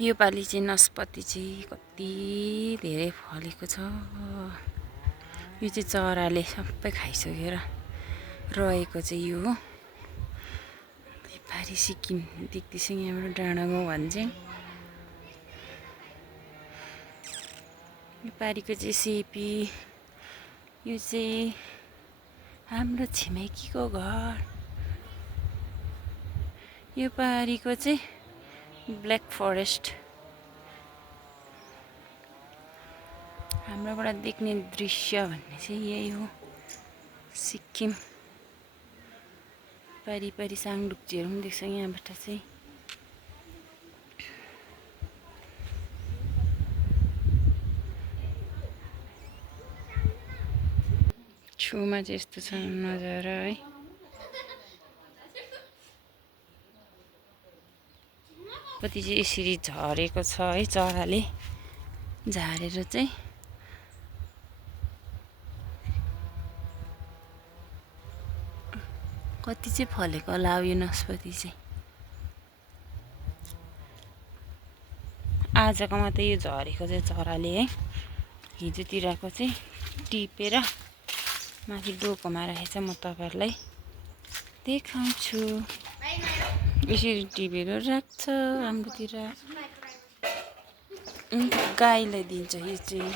यो पालि चाहिँ नास्पाती चाहिँ कति धेरै फलेको छ। यो चाहिँ चराले सबै खाइसकेर रहेको चाहिँ यो हो। पारि सिक्किम देख्दैछ यहाँबाट डाँडा गाउँ भन्छ। यो पारिको चाहिँ सेपी। यो चाहिँ हाम्रो छिमेकीको घर। यो पारिको चाहिँ ब्ल्याक फरेस्ट। हाम्रोबाट देख्ने दृश्य भन्ने चाहिँ यही हो। सिक्किम पारिपारि साङडुप्चीहरू पनि देख्छ यहाँबाट चाहिँ। छेउमा चाहिँ यस्तो छ नजारा है। कति चाहिँ यसरी झरेको छ है चराले झारेर चाहिँ। कति चाहिँ फलेको होला यो नास्पाती चाहिँ। आजको मात्रै यो झरेको चाहिँ चराले है। हिजोतिरको चाहिँ टिपेर माथि डोकोमा राखेछ। म तपाईँहरूलाई देखाउँछु। यसरी टिपेर राख्छ हाम्रोतिर। गाईलाई दिन्छ यो चाहिँ।